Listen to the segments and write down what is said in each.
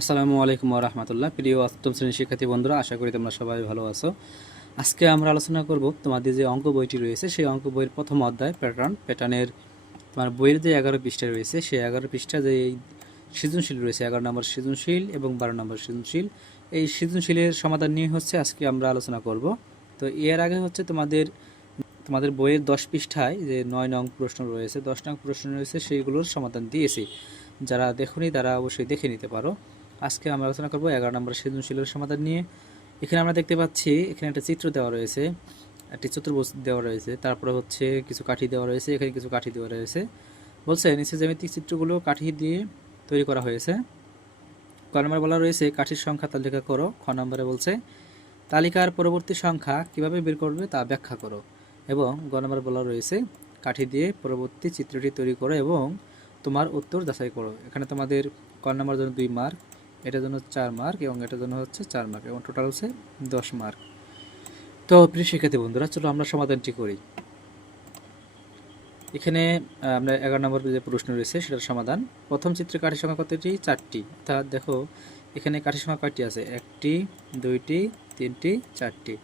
আসসালামু আলাইকুম রহমতুল্লাহ। প্রিয় অষ্টম শ্রেণির শিক্ষার্থী বন্ধুরা, আশা করি তোমরা সবাই ভালো আছো। আজকে আমরা আলোচনা করব তোমাদের যে অঙ্ক বইটি রয়েছে, সেই অঙ্ক বইয়ের প্রথম অধ্যায় প্যাটার্ন প্যাটার্নের তোমার বইয়ের যে এগারো পৃষ্ঠা রয়েছে, সেই এগারো পৃষ্ঠা যে সৃজনশীল রয়েছে, এগারো নম্বর সৃজনশীল এবং বারো নম্বর সৃজনশীল। এই সৃজনশীলের সমাধান নিয়ে হচ্ছে আজকে আমরা আলোচনা করব। তো এর আগে হচ্ছে তোমাদের তোমাদের বইয়ের দশ পৃষ্ঠায় যে নয় নং প্রশ্ন রয়েছে, দশ নং প্রশ্ন রয়েছে, সেইগুলোর সমাধান দিয়েছি। যারা দেখুনি তারা অবশ্যই দেখে নিতে পারো। আজকে আমরা আলোচনা করব এগারো নম্বর সৃজনশীলের সমাধান নিয়ে। এখানে আমরা দেখতে পাচ্ছি, এখানে একটা চিত্র দেওয়া রয়েছে, একটি চতুর্ভুজ দেওয়া রয়েছে, তারপরে হচ্ছে কিছু কাঠি দেওয়া রয়েছে, এখানে কিছু কাঠি দেওয়া রয়েছে। বলছে, নিচে জ্যামিতিক চিত্রগুলো কাঠি দিয়ে তৈরি করা হয়েছে। ক নম্বর বলা রয়েছে, কাঠির সংখ্যা তালিকা করো। খ নম্বরে বলছে, তালিকার পরবর্তী সংখ্যা কীভাবে বের করবে তা ব্যাখ্যা করো। এবং গ নম্বরে বলা রয়েছে, কাঠি দিয়ে পরবর্তী চিত্রটি তৈরি করো এবং তোমার উত্তর যাচাই করো। এখানে তোমাদের ক নম্বর জন্য দুই মার্ক এটার জন্য চার মার্ক এবং এটার জন্য হচ্ছে চার মার্ক এবং টোটাল হচ্ছে দশ মার্ক তো প্রিয় শিক্ষার্থী বন্ধুরা, চলো আমরা সমাধানটি করি। এখানে আমরা এগারো নম্বর যে প্রশ্ন রয়েছে, সেটার সমাধান। প্রথম চিত্রে কাঠির সংখ্যা কতটি? চারটি। অর্থাৎ দেখো, এখানে কাঠির সংখ্যা কয়টি আছে? একটি, দুইটি, তিনটি, চারটি।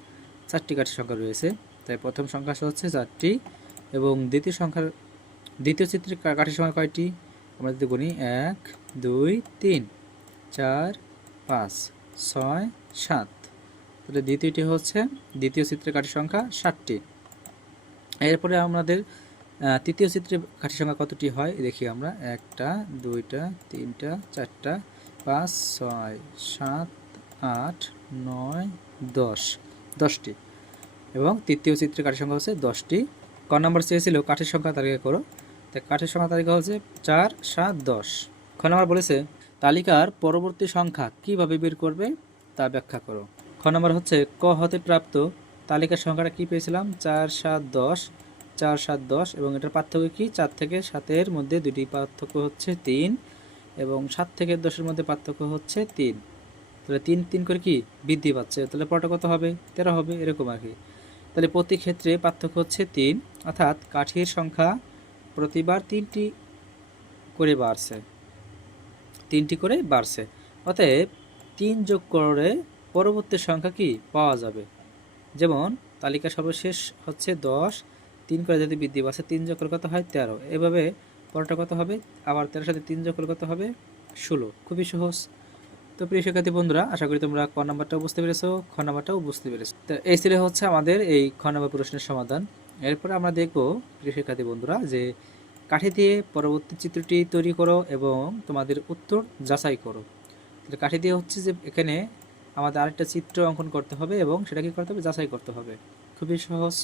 চারটি কাঠির সংখ্যা রয়েছে। তাই প্রথম সংখ্যা হচ্ছে চারটি এবং দ্বিতীয় সংখ্যার, দ্বিতীয় চিত্রে কা- কাঠির সংখ্যা কয়টি? আমরা যদি গুনি, এক, দুই, তিন। চার, পাঁচ, ছয়, সাত। তাহলে দ্বিতীয়টি হচ্ছে, দ্বিতীয় চিত্রে কাঠির সংখ্যা ষাটটি। এরপরে আমাদের তৃতীয় চিত্রে কাঠির সংখ্যা কতটি হয়? দেখি আমরা। একটা, দুইটা, তিনটা, চারটা, পাঁচ, ছয়, সাত, আট, নয়, দশ। দশটি। এবং তৃতীয় চিত্রে কাঠির সংখ্যা হচ্ছে দশটি। ক নম্বর চেয়েছিল, কাঠির সংখ্যা তালিকা করো। তাই কাঠির সংখ্যা তালিকা হচ্ছে চার, সাত, দশ। খ নম্বর বলেছে তালিকার পরবর্তী সংখ্যা কীভাবে বের করবে তা ব্যাখ্যা করো। খ নম্বর হচ্ছে, ক হতে প্রাপ্ত তালিকার সংখ্যাটা কি পেয়েছিলাম? চার, সাত, দশ। চার, সাত, দশ এবং এটার পার্থক্য কি? চার থেকে সাতের মধ্যে দুটি পার্থক্য হচ্ছে তিন এবং সাত থেকে দশের মধ্যে পার্থক্য হচ্ছে তিন। তাহলে তিন তিন করে কি? বৃদ্ধি পাচ্ছে। তাহলে পরটা কত হবে? তেরো হবে, এরকম আর কি। তাহলে প্রতি ক্ষেত্রে পার্থক্য হচ্ছে তিন, অর্থাৎ কাঠির সংখ্যা প্রতিবার তিনটি করে বাড়ছে। তিনটি করে বাড়ছে। অতএব তিন যোগ করে পরবর্তী সংখ্যা কি? পাওয়া যাবে। যেমন তালিকা সর্বশেষ হচ্ছে দশ, তিন করে যদি বৃদ্ধি পাচ্ছে তিন যোগ করলে কত হয়? তেরো। এভাবে পরটা কত হবে? আবার তেরোর সাথে তিন যোগ করলে কত হবে? ষোলো। খুবই সহজ। তো প্রিয় শিক্ষার্থী বন্ধুরা, আশা করি তোমরা ক নাম্বারটাও বুঝতে পেরেছ, খ নাম্বারটাও বুঝতে পেরেছ। তো এই ছিল হচ্ছে আমাদের এই খ নাম্বার প্রশ্নের সমাধান। এরপরে আমরা দেখব, প্রিয় শিক্ষার্থী বন্ধুরা, যে কাঠি দিয়ে পরবর্তী চিত্রটি তৈরি করো এবং তোমাদের উত্তর যাচাই করো। তাহলে কাঠি দিয়ে হচ্ছে যে এখানে আমাদের আরেকটা চিত্র অঙ্কন করতে হবে এবং সেটা কি করতে হবে? যাচাই করতে হবে। খুবই সহজ।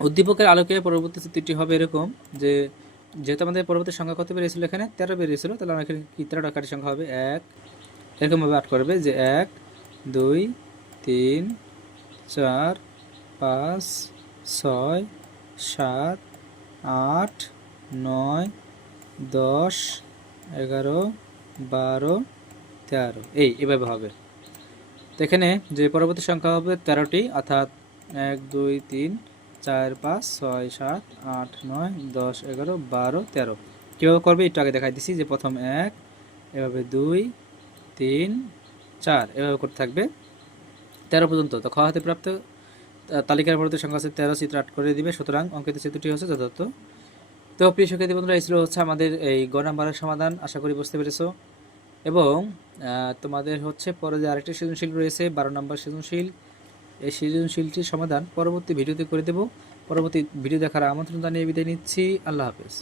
উদ্দীপকের আলোকে পরবর্তী চিত্রটি হবে এরকম যে, যেহেতু আমাদের পরবর্তী সংখ্যা কত বেরিয়েছিল? এখানে তেরো বেরিয়েছিল। তাহলে আমরা এখানে কি তেরোটা কাঠির সংখ্যা হবে? এক। এরকমভাবে আট করবে যে এক, দুই, তিন, চার, পাঁচ, ছয়, সাত, আট নয়, দশ, এগারো, বারো, তেরো। এই, এভাবে হবে। তো এখানে যে পরবর্তী সংখ্যা হবে তেরোটি, অর্থাৎ এক, দুই, তিন, চার, পাঁচ, ছয়, সাত, আট, নয়, দশ, এগারো, বারো, তেরো। কীভাবে করবে? একটু আগে দেখাই দিছি যে প্রথম এক, এভাবে দুই, তিন, চার, এভাবে করতে থাকবে। তেরো পর্যন্ত। তো খ হাতে প্রাপ্ত তালিকার পরবর্তী সংখ্যা আছে তেরো, চিত্র আট করে দিবে। সুতরাং অঙ্কিত চিত্রটি হচ্ছে যথার্থ তো প্রিয় শিক্ষার্থী বন্ধুরা, এই ছিল হচ্ছে আমাদের এই গ নাম্বারের সমাধান। আশা করি বুঝতে পেরেছ। এবং তোমাদের হচ্ছে পরে যে আরেকটি সৃজনশীল রয়েছে, বারো নম্বর সৃজনশীল, এই সৃজনশীলটির সমাধান পরবর্তী ভিডিওতে করে দেব। পরবর্তী ভিডিও দেখার আমন্ত্রণ জানিয়ে বিদায় নিচ্ছি। আল্লাহ হাফেজ।